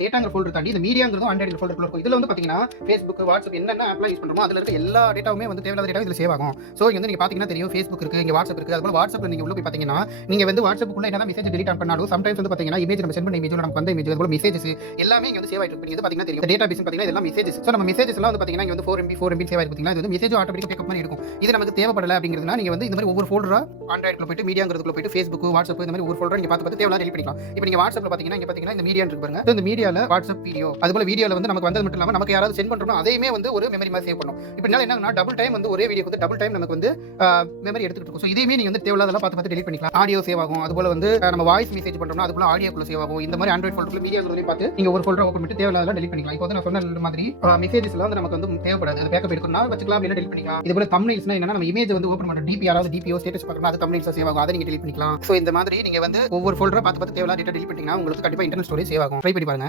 டேட்டாங்கிற folder தாண்டி இந்த மீடியாங்கிறதும் Android folder இருக்கும். இதுல வந்து பாத்தீங்கன்னா Facebook, WhatsApp என்னென்ன ஆப்லாம் யூஸ் பண்றோமோ அதுல இருக்க எல்லா டேட்டாவுமே வந்து தேவையில்லாத டேட்டா இதுல சேவ் ஆகும். சோ இங்க வந்து நீங்க பாத்தீங்கன்னா தெரியும் Facebook இருக்கு, இங்க WhatsApp இருக்கு. அதுபோல WhatsAppல நீங்க உள்ள போய் பாத்தீங்கன்னா நீங்க வந்து WhatsAppக்குள்ள என்னதான் மெசேஜ் டெலீட் ஆன் பண்ணாலும் சம்டைம்ஸ் வந்து பாத்தீங்கன்னா இமேஜ் நம்ம சென்ட் பண்ண இமேஜ் நமக்கு வந்த இமேஜ் அதுபோல மெசேஜஸ் எல்லாமே இங்க வந்து சேவ் ஆயிட்டு இருக்கு. இது பாத்தீங்கன்னா தெரியும் டேட்டா பேஸ் பாத்தீங்கன்னா இதெல்லாம் மெசேஜஸ். சோ நம்ம மெசேஜஸ் எல்லாம் வந்து பாத்தீங்கன்னா இங்க வந்து 4 MB சேவ் ஆயிருக்கு. பாத்தீங்கன்னா இது வந்து மெசேஜ் ஆட்டோமேட்டிக்கா பேக்கப் மாதிரி இருக்கும். இது நமக்கு தேவைப்படல அப்படிங்கிறதுனா நீங்க வந்து இந்த மாதிரி ஒவ்வொரு ஃபோல்டரா ஆண்ட்ராய்டுக்குள்ள போயிட்டு மீடியாங்கிறதுக்குள்ள போயிட்டு Facebook, WhatsApp இந்த மாதிரி ஒவ்வொரு ஃபோல்டரா நீங்க பார்த்து தேவையில்லாத டெலீட் பண்ணிக்கலாம். இப்போ நீங்க WhatsAppல பாத்தீங்கன்னா இங்க பாத்தீங்கன்னா இந்த மீடியா இருக்கு பாருங்க. இந்த மீடியால WhatsApp வீடியோ அதுபோல வீடியோல வந்து நமக்கு வந்தது மட்டும் இல்லாம நமக்கு யாராவது சென்ட் பண்றோம் அதையுமே வந்து ஒரு மெமரி மாதிரி சேவ் பண்ணும். இப்படினால என்னன்னா டபுள் டைம் வந்து ஒரே வீடியோக்கு வந்து டபுள் டைம் நமக்கு வந்து மெமரி எடுத்துக்கிட்டு இருக்கும். சோ இதையுமே நீங்க வந்து தேவையில்லாதெல்லாம் பார்த்து டெலீட் பண்ணிக்கலாம். ஆடியோ சேவ் ஆகும். அதுபோல வந்து நம்ம வாய்ஸ் மெசேஜ் பண்றோம்னா அதுபோல ஆடியோக்குள்ள சேவ் ஆகும். இந்த மாதிரி ஆண்ட்ராய்டு ஃபோல்டர்ல மீடியாக்குள்ள பார்த்து நீங்க ஒரு ஃபோல்டர் ஓபன் பண்ணிட்டு தேவையில்லாதெல்லாம் டெலீட் பண்ணிக்கலாம். இப்போ வந்து நான் சொன்ன மாதிரி மெசேஜஸ் எல்லாம் வந்து நமக்கு வந்து தேவைப்படாது. அது பேக்கப் எடுக்கணும்னா வச்சுக்கலாம், இல்ல டெலீட் பண்ணிக்கலாம். இதுபோல தம்ப்நெயில்ஸ்னா என்னன்னா நம்ம இமேஜ் வந்து ஓபன் பண்ற டிபி யாராவது டிபிஓ ஸ்டேட்டஸ் பார்க்கறோம்னா அது தம்ப்நெயில்ஸ் சேவ் ஆகும். அதை நீங்க டெலீட் பண்ணிக்கலாம். சோ இந்த மாதிரி நீங்க வந்து ஒவ்வொரு ஃபோல்டரா பார்த்து தேவையில்லாத டேட்டா டெலீட் பண்ணிட்டீங்கன்னா உங்களுக்கு கண்டிப்பா இன்டர்னல் ஸ்டோரேஜ் சேவ் ஆகும். ட்ரை பண்ணி பாருங்க.